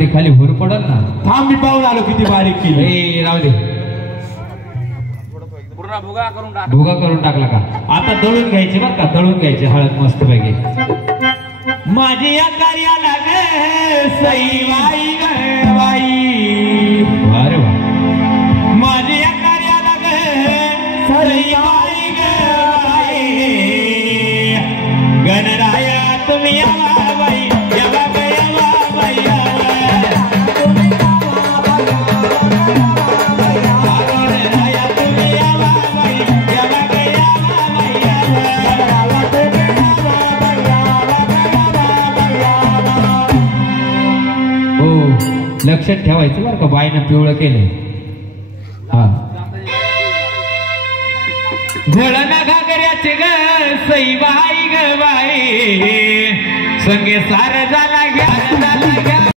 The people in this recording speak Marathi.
ते खाली भूर पडल ना। थांब मी पाहून आलो किती बारीक केली। राहू दे, भुगा करून टाकला का? आता दळून घ्यायची बरं का, दळून घ्यायची हळद मस्त पैकी। माझी या कार्याला सई बाई ग बाई, अरे वा, माझी या कार्याला सई बाई ग बाई, गणराया तुम्ही यावा बाई, यावा ग यावा बाई, लक्षात ठेवायचं बरं का, बाईनं पिवळं केलं। हा, घोळण घागऱ्याचे ग सई बाई ग बाई, संगे सार झाला घ्या